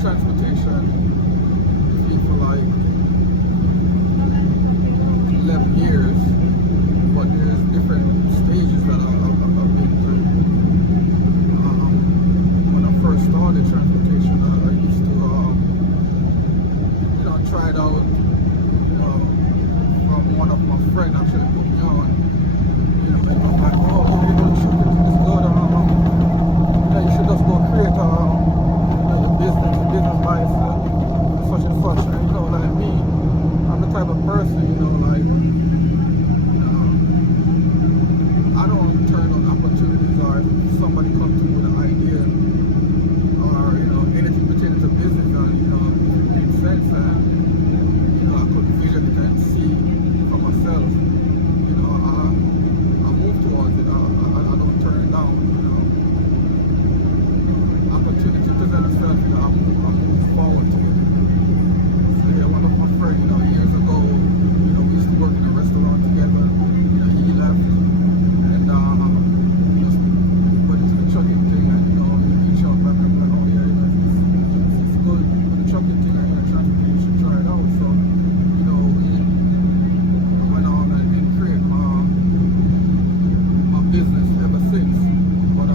transportation for like 11 years, but there's different stages that I've been through. When I first started transportation, I used to, try it out from one of my friends actually put me on. I'm like, oh, you know, it's good. You should just go create a business life, such and such. And like me, I'm the type of person, like, I don't turn on opportunities, or if somebody comes to me with an idea, or, anything pertaining to business, it makes sense, and, I could vision it and see for myself, I move towards it, I don't turn it down, opportunity presents itself, I move forward to it. So yeah, one of my friends, years ago, we used to work in a restaurant together, he left, and just went into the trucking thing, and he reached out back and like, oh yeah, it's good for the trucking thing, and transportation, you should try it out. So, I went on and created my business ever since. But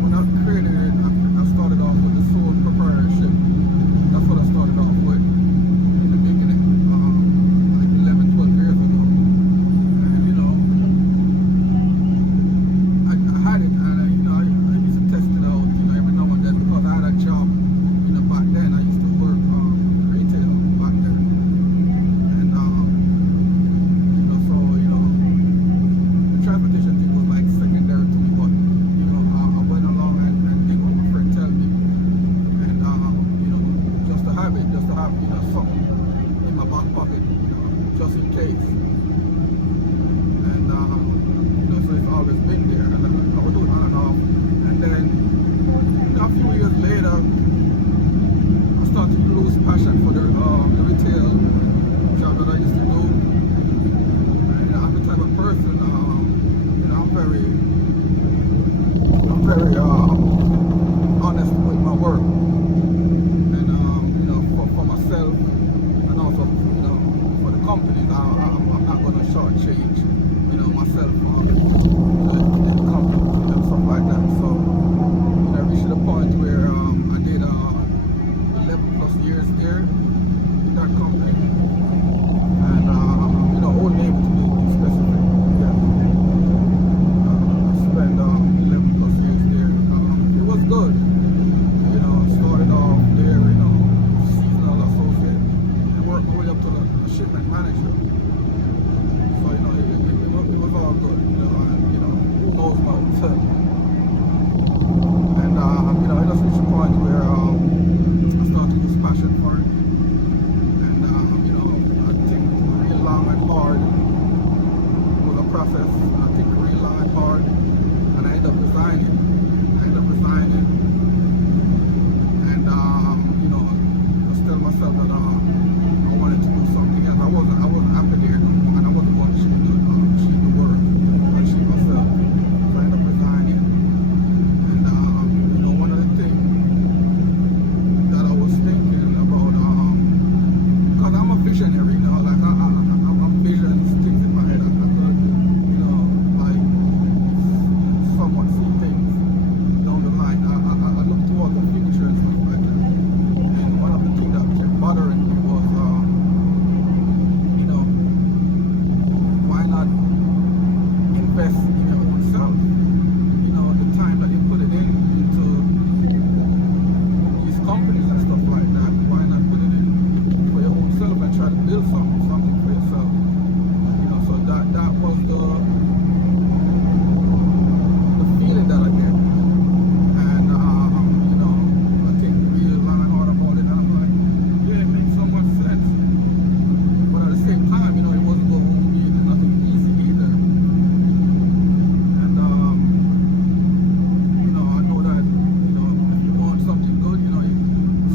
when I created it, I started off with the sole proprietorship. That's what I started off with in the beginning, like 11, 12 years ago. And I had it, and I used to test it out, every now and then, because I had a job, back then. I used to work retail back then, and so the transportation thing was like secondary to me, but I went along and did what my friend told me, and just to have something in my back pocket, just in case, and so it's always been there, and I would do it on and off, and then a few years later, I started to lose passion for the retail job that I used to do, and I'm the type of person, I'm very honest with my work, and for myself, and also for the company. I'm not going to shortchange myself on the company, stuff like that. So I reached the point where I did 11 plus years there in that company, and old name to be specific. Yeah. I spent 11 plus years there. It was good. Started off there, seasonal associate, and worked my way up to the shipment manager. So it was all good. Who knows about it? And I just reached a point where I started to lose passion for it, and I think real long and hard. It was a process. I think real long and hard, and I ended up resigning. And just tell myself that I wanted to do something else. I wasn't happy there, and I wasn't going to achieve the work, achieve myself. So I ended up resigning. And one of the things that I was thinking about, because I'm a visionary, like I'm visioning things in my head. I could, like somewhat see things down the line. I look toward the future and stuff like that. And one of the things that kept bothering me was, why not invest in your own self? The time that you put it into these companies and stuff like that, why not put it in for your own self and try to build something for yourself? So that was the feeling that I get. And I think real long and hard about it, and I'm like, yeah, it makes so much sense. But at the same time, it wasn't going to be nothing easy either. And I know that if you want something good,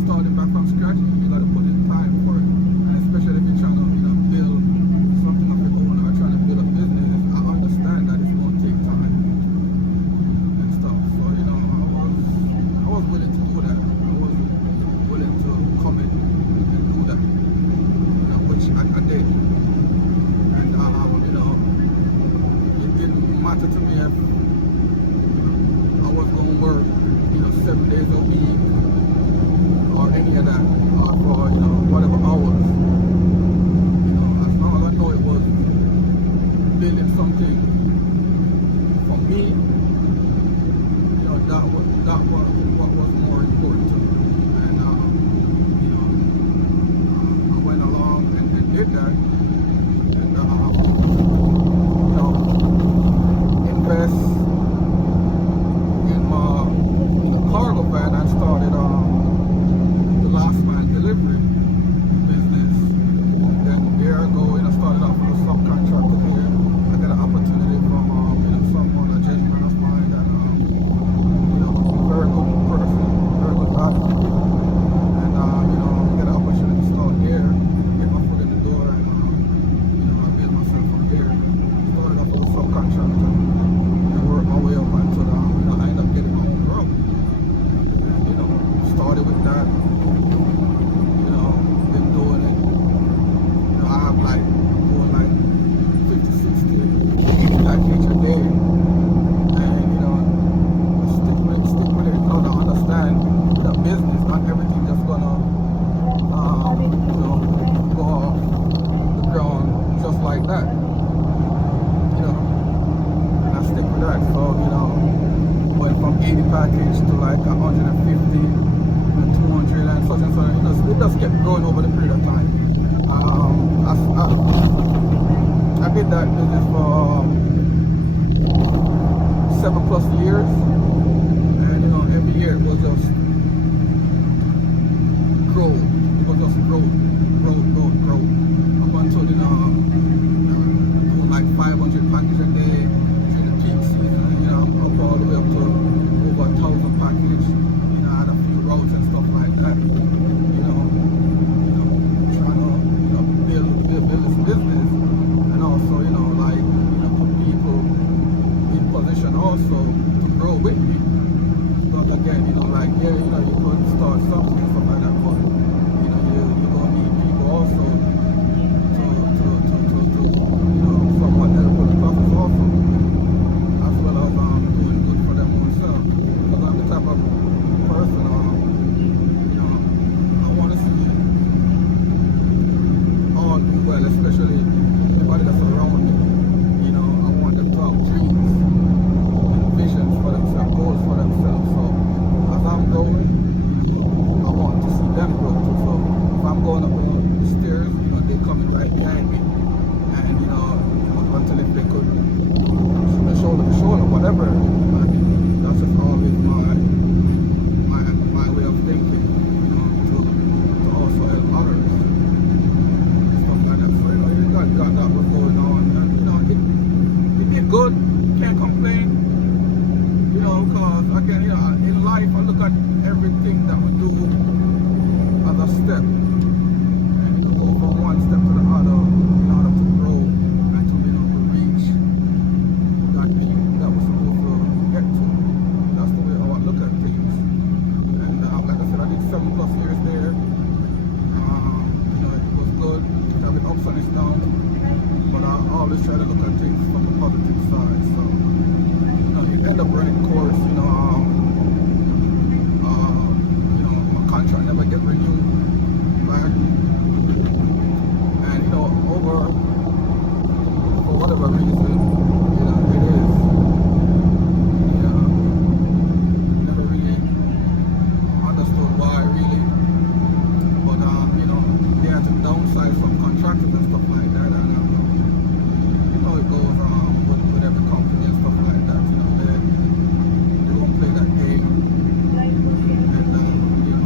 starting back from scratch, you got to put in time for it. And especially if you're trying to build something of your own, or trying to build a business, I understand that it's going to take time and stuff. So I was willing to do that. I was willing to 80 package to like 150 and 200 and such and such. You know, so it just kept growing over the period of time. I did that business for 7+ years, and you know, every year it was just growth. It was just growth, up until, you know, doing like 500 packages a day during the peak season. You know, up all the way up to over 1,000 packages. You know, I had a few routes and stuff like that. You know, trying to, you know, build this business, and also, you know, like, you know, put people in position also to grow with me. Because again, you know, like, yeah, you know, you could start something and stuff like that, but you know, you're gonna need people also to you know, somewhat help with the process also, as well as doing good for them oneself. Because I'm the type of person, you know, I want to see all do well, especially everybody that's around me. You know, I want them to have dreams, visions for themselves, goals for themselves. So as I'm growing, I want to see them grow too. So if I'm going up the stairs, you know, they coming right behind me, and you know, until if they could shoulder to shoulder, whatever. And that's just always my way of thinking, you know, to also help others, stuff like that. So you know, you got that what's going on, and you know, it did good. Can't complain. You know, because again, you know, in life I look at everything that we do as a step, and you know, go from one step to the other in order to grow and to, you know, to reach that peak that we're supposed to get to. That's the way I want to look at things. And like I said, I did 7+ years there. You know, it was good. It had been ups and it's downs, but I always try to look at things from the positive side. So you know, you end up running course. You know, my contract never get renewed, right? And you know, for whatever reason, you know, it is. You know, never really understood why, really. But you know, they had to downsize some contractors and stuff like that, and you know, it goes with every company and stuff like that. You know, they won't play that game, and you know,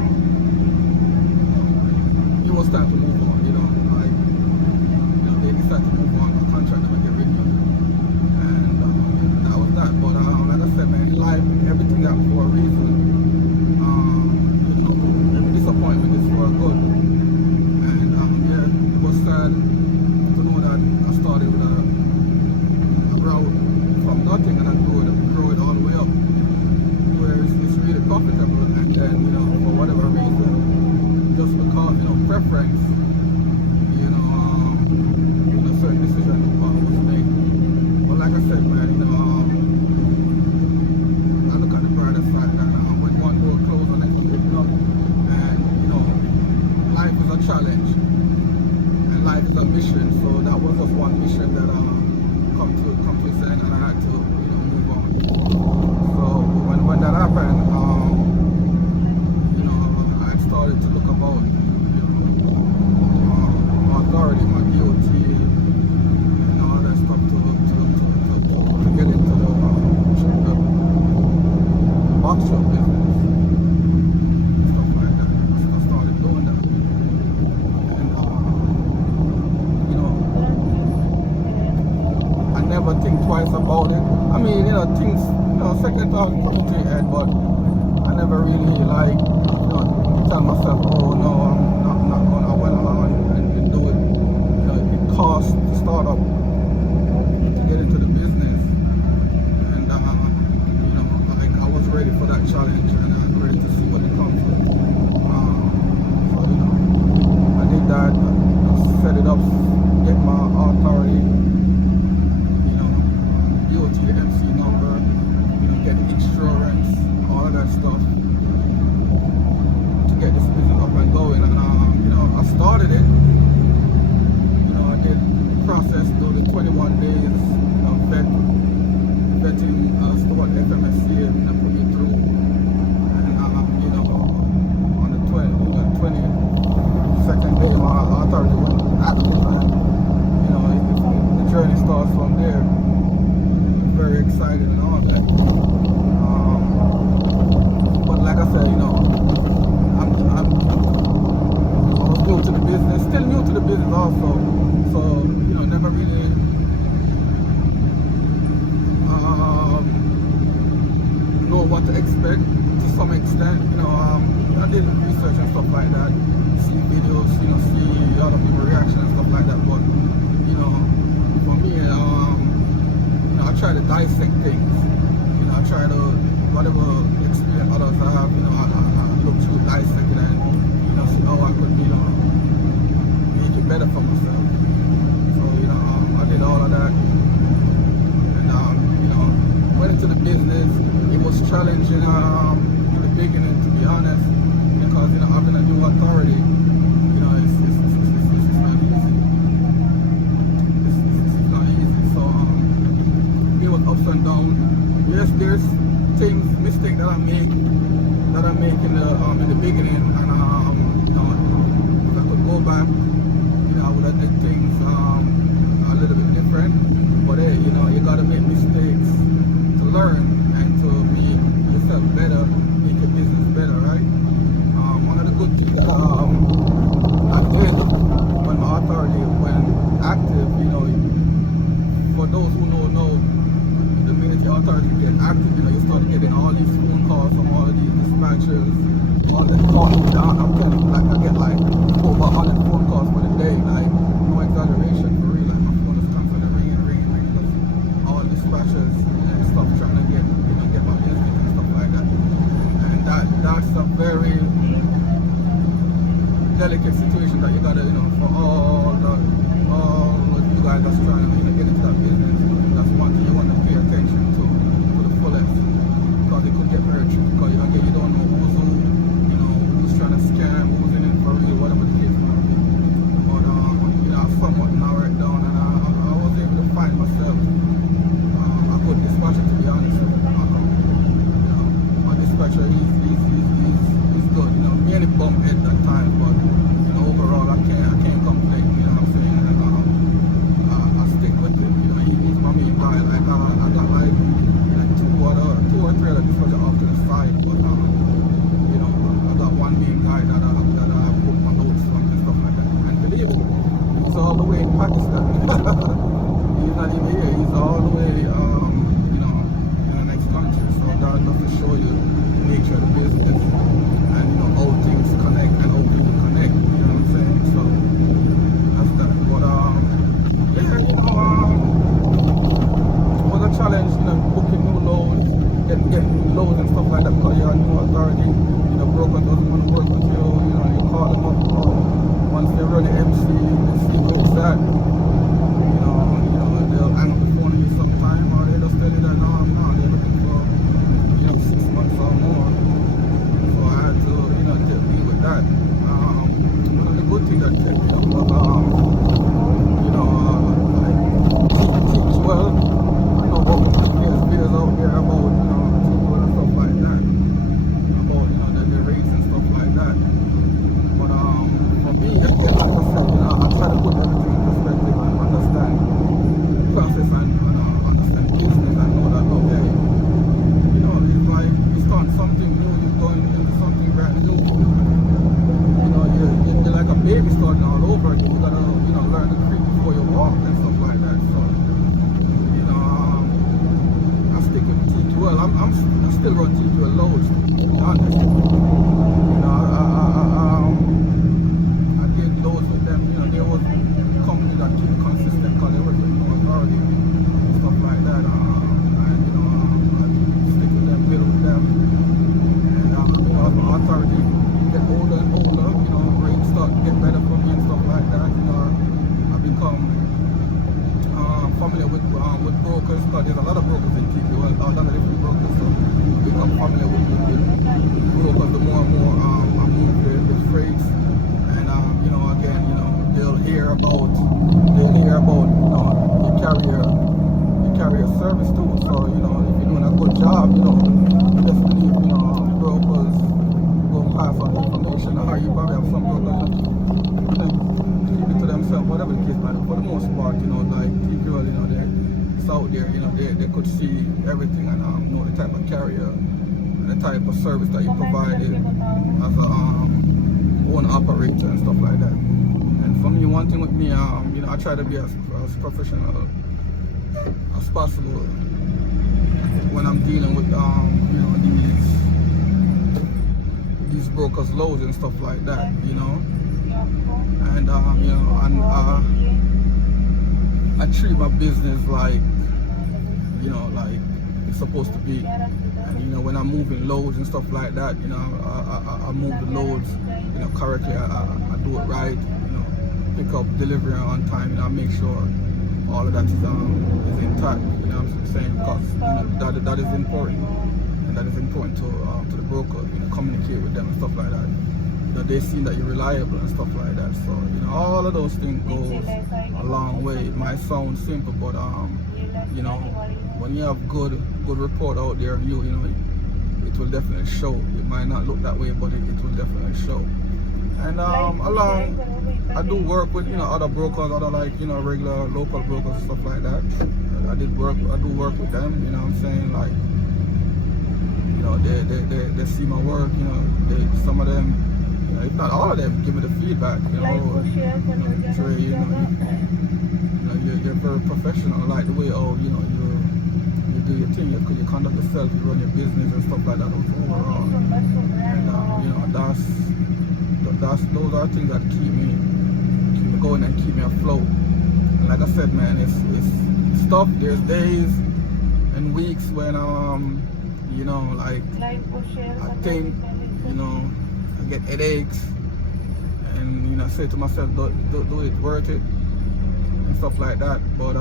it was time to move on. You know, like, you know, they decided to move on. The contract never get renewed, and that was that. But like I said, man, in life, everything happens for a reason. You know, every disappointment is for a good. And yeah, it was sad to know that I started with a route from nothing, and I grow it all the way up where it's really profitable. And then, you know, for whatever reason, just because, you know, preference, you know, certain decision was made. But like I said, man, you know, I look at the brighter side that when one door closes, the next one opens up, and you know, life is a challenge, and life is a mission. So that was just one mission that come to its end, and I had to, you know, move on. So when that happened, you know, I started to look about, you know, my authority, my DOT, and all that stuff to get into the box shop business, stuff like that. I started doing that, and you know, I never think twice about it. I mean, you know, things, you know, second thought come to your head, but I never really, like, you know, tell myself, oh no, I'm not gonna went on and do it. You know, it costs to start up, to get into the business, and you know, like, I was ready for that challenge, and I was ready to see what it comes with. So you know, I did that, set it up, get my authority, you know, DOT, MC number, you know, get insurance, all of that stuff, to get this business up and going. And you know, I started it. You know, I did process through the 21 days of vetting, what FMSC, you know, put me through. 22nd day, my authority went active, and the journey starts from there. I'm very excited and all that. But like I said, I was new to the business, still new to the business also. So never really know what to expect to some extent. I did research and stuff like that, see videos, see other people's reaction and stuff like that. But for me, I try to dissect things. I try to whatever experience others have. I look through, dissect it, and see how I could make it better for myself. So I did all of that, and went into the business. It was challenging in the beginning, to be honest, because having a new authority, it's not easy. It's not easy. So it was ups and downs. Yes, there's mistakes that I make in the beginning, and if I could go back, I would have did things a little bit different. But hey, you gotta make mistakes to learn and to make yourself better, make your business better, right? One of the good things that I did when my authority went active, for those who don't know, the minute your authority get active, you start getting all these phone calls from all of these dispatchers, all the calls down. I'm telling you, I get over 100 phone calls for the day, no exaggeration, for real. My phone is constantly ringing, because all dispatchers and stuff trying to get my business and stuff like that. And that's a very delicate situation that you gotta, for all of you guys that's trying to get into that business. That's one thing you want to pay attention to the fullest, because it could get very tricky. Because again, you don't know who's trying to scam, who's in it for real, whatever the case might be. But I somewhat narrowed it down, and I was able to find myself a good dispatcher, to be honest with you. My dispatcher, he's good. Me and the bum head that time, but overall I can't complain. What I'm saying, and I stick with it. He's my main guy. I got two or three other dispatchers off to the side, but I got one main guy that I put my notes from and stuff like that. And believe it, he's all the way in Pakistan. He's not even here. He's all the way in the next country. So that doesn't show you the nature of the business and how things connect and how people connect. You know what I'm saying? So that's that. But it was a challenge. Booking new loads, getting loads and stuff like that, because you're a new authority. Broker doesn't want to work with you. You call them up. Once they're ready, MC, they see where it's at. They'll hang up the phone to you sometime, or they just tell you that no, I'm not. They're looking for 6 months or more. So I had to deal with that. One of the good things that kept me up was teach well. There's videos out there about teach well and stuff like that. About the rates and stuff like that. But for me, like I said, I try to put everything in perspective and understand the process and understand business and know that okay, it's like you start something new, you're going into something brand new. You're like a baby starting all over again. You gotta learn to creep before you walk and stuff like that. So I stick with TQL. I'm still running TQL loads, to be honest. I did loads with them. There was companies that keep consistent because they were with no authority and stuff like that. And I stick with them, build with them. And as my authority get older and older, rates start to get better for me and stuff like that. I become familiar with brokers, because there's a lot of brokers in TQL, a lot of different brokers. So you become familiar with brokers the more and more I move the freights. And again, they'll hear about the carrier service too. So if you're doing a good job, just believe brokers go pass on information, or you probably have some there, they could see everything and know the type of carrier and the type of service that you provided as a own operator and stuff like that. And for me, one thing with me, I try to be as professional as possible when I'm dealing with these brokers loads and stuff like that, and I treat my business like like it's supposed to be. And when I'm moving loads and stuff like that, I move the loads correctly. I do it right, pick up delivery on time, I make sure all of that is intact, what I'm saying, because that is important, and that is important to the broker, communicate with them and stuff like that. They see that you're reliable and stuff like that. So all of those things goes a long way. It might sound simple, but when you have good report out there, it will definitely show. It might not look that way, but it will definitely show. And I do work with other brokers, other regular local brokers and stuff like that. I do work with them. What I'm saying, like they see my work. Some of them, if not all of them, give me the feedback. Trey, you're very professional. Like the way you do your thing, you conduct yourself, you run your business and stuff like that overall. And those are things that keep me going and keep me afloat. And like I said, man, it's tough. There's days and weeks when I think I get headaches, and I say to myself, do it worth it and stuff like that. But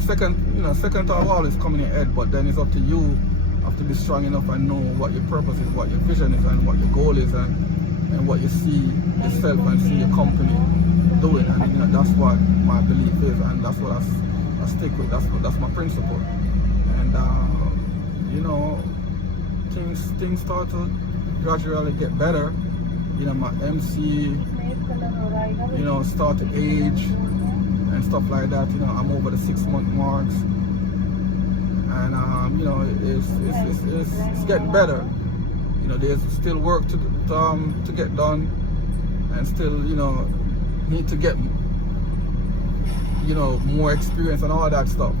second thought always coming in your head, but then it's up to you. You have to be strong enough and know what your purpose is, what your vision is, and what your goal is, and what you see yourself and see your company doing. And that's what my belief is, and that's what I stick with. That's my principle. And things start to gradually get better. My MC start to age and stuff like that. I'm over the 6-month marks, and it's getting better. There's still work to get done, and still need to get more experience and all that stuff.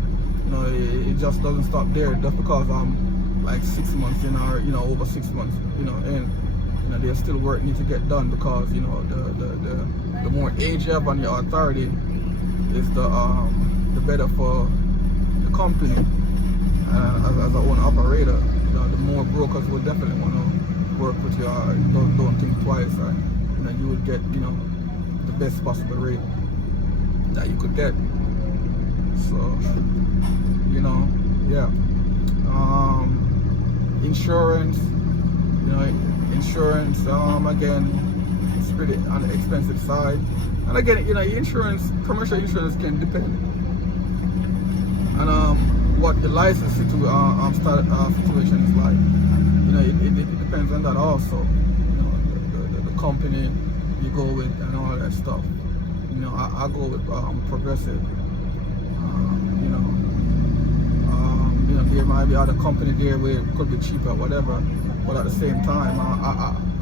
It just doesn't stop there just because I'm like 6 months in, or over 6 months in. There's still work need to get done, because the more age you have on your authority is the better for the company as an own operator. The more brokers will definitely want to work with you. Don't think twice, and you will get the best possible rate that you could get. So yeah. Insurance, again, it's pretty on the expensive side. And again, commercial insurance can depend on what the license situation is like. It depends on that also. The company you go with and all that stuff. I go with Progressive. There might be other company there where it could be cheaper, whatever. But at the same time,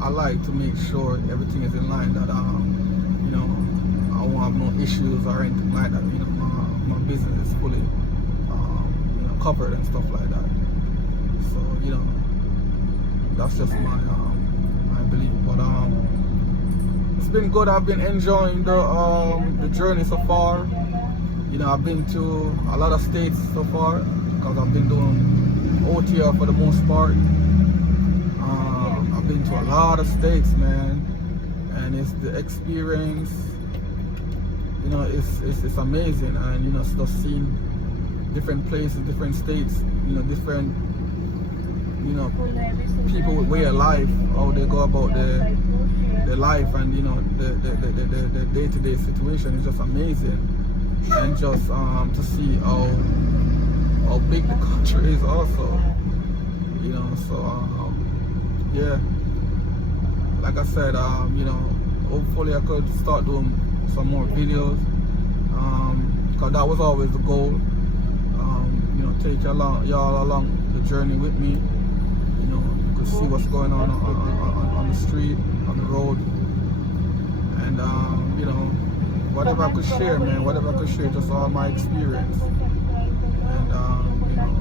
I like to make sure everything is in line, that I won't have no issues or anything like that. My business is fully covered and stuff like that. So that's just my belief. But it's been good. I've been enjoying the journey so far. I've been to a lot of states so far, because I've been doing OTR for the most part. I've been to a lot of states, man, and it's the experience. It's amazing, and just seeing different places, different states, different people with way of life, how they go about their life, and the day-to-day situation is just amazing. And just to see how big the country is also, yeah, like I said, hopefully I could start doing some more videos, because that was always the goal, take y'all along the journey with me. You know, you could see what's going on the street, on the road, and you know, whatever I could share, man, whatever I could share, just all my experience, and you know,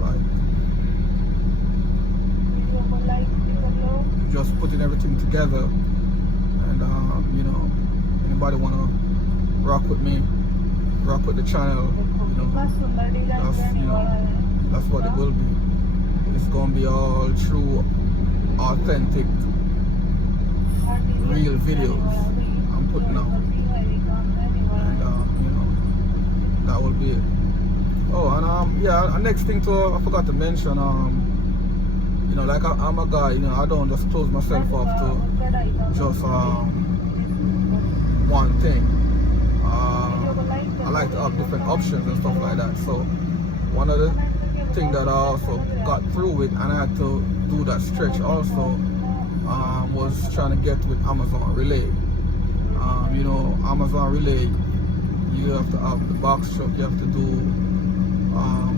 like just putting everything together, and you know, anybody wanna rock with me, rock with the channel, you know, that's what it will be. It's gonna be all true, authentic, real videos I'm putting out, and you know, that will be it. Oh, and yeah, next thing too, I forgot to mention, you know, like I'm a guy, you know, I don't just close myself off to just one thing. I like to have different options and stuff like that. So one of the things that I also got through with, and I had to do that stretch also, was trying to get with Amazon Relay. You know, Amazon Relay, you have to have the box truck, you have to do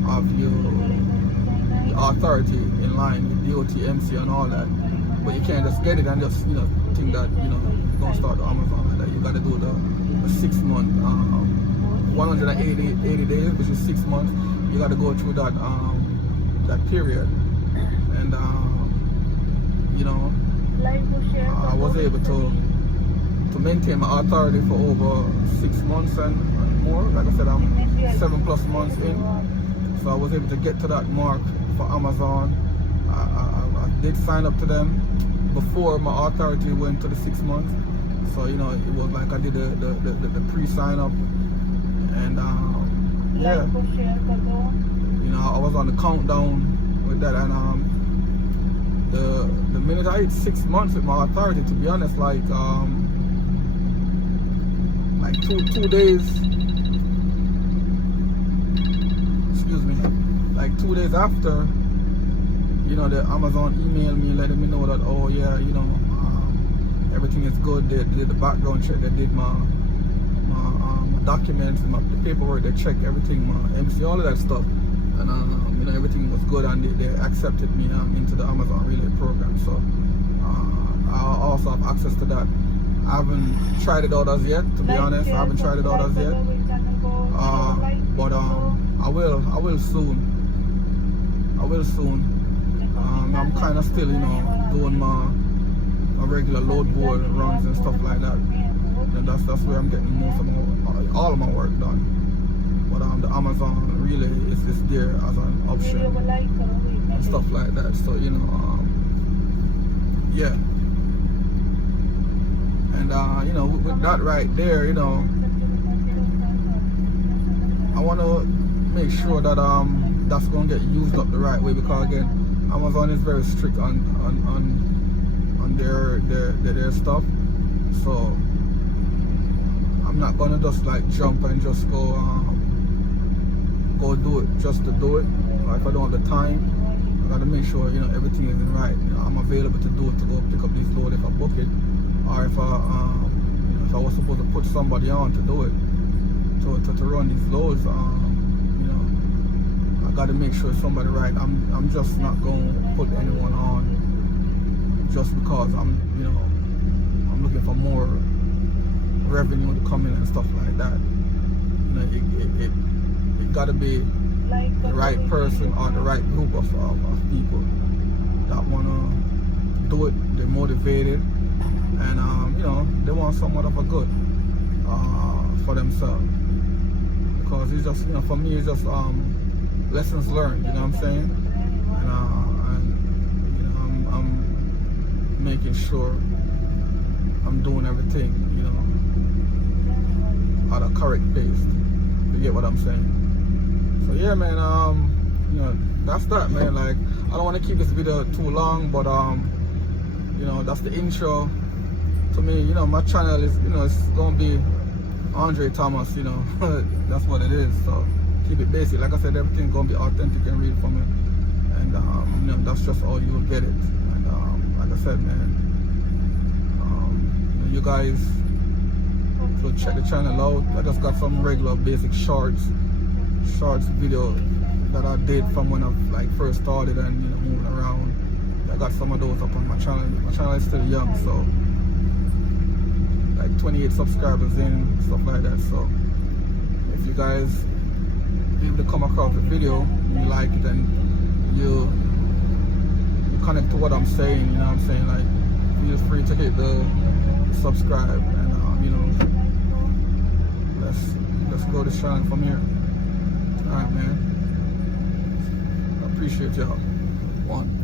have your authority in line with DOT, MC and all that, but you can't just get it and just, you know, think that, you know, you're gonna start Amazon like that. You gotta do the 6 month, 180 days, which is 6 months. You gotta go through that that period, and you know, I was able to maintain my authority for over 6 months and more. Like I said, I'm 7+ months in, so I was able to get to that mark for Amazon. I did sign up to them before my authority went to the 6 months, so you know, it was like I did the pre-sign up, and yeah, you know, I was on the countdown with that, and the minute I hit 6 months with my authority, to be honest, like two days, excuse me, like 2 days after, you know, the Amazon emailed me letting me know that, oh yeah, you know, everything is good. They did the background check, they did my documents, the paperwork, they checked everything, my MC, all of that stuff, and you know, everything was good, and they accepted me into the Amazon Relay program. So I also have access to that. I haven't tried it out as yet, to be honest. I haven't tried it out as yet, but I will soon. I'm kind of still, you know, doing my regular load board runs and stuff like that, and that's where I'm getting most of all of my work done. But the Amazon Relay is just there as an option and stuff like that. So you know, yeah, and you know, with that right there, you know, I want to make sure that that's going to get used up the right way, because again, Amazon is very strict on their stuff. So I'm not gonna just like jump and just go do it just to do it. Or if I don't have the time, I gotta make sure, you know, everything is right. You know, I'm available to do it, to go pick up these loads if I book it, or if I was supposed to put somebody on to do it, to run these loads. You know, I gotta make sure it's somebody right. I'm just not gonna put anyone on just because I'm looking for more revenue to come in and stuff like that. You know, it gotta be the right person or the right group of people that wanna do it. They're motivated, and you know, they want somewhat of a good for themselves. Because it's just, you know, for me, it's just lessons learned. You know what I'm saying? And you know, I'm making sure I'm doing everything, you know, at a correct pace. You get what I'm saying? So yeah, man, you know, that's that, man. Like, I don't want to keep this video too long, but you know, that's the intro to me. You know, my channel is, you know, it's gonna be Andre Thomas, you know. That's what it is. So keep it basic. Like I said, everything's gonna be authentic and real for me, and you know, that's just how you'll get it. And like I said, man, you guys should check the channel out. I just got some regular basic shorts video that I did from when I like first started and moving around. I got some of those up on my channel. My channel is still young, so like 28 subscribers in, stuff like that. So if you guys be able to come across the video, you like it and you connect to what I'm saying, you know what I'm saying? Like, feel free to hit the subscribe and let's go to shine from here. Alright, man. I appreciate y'all. One.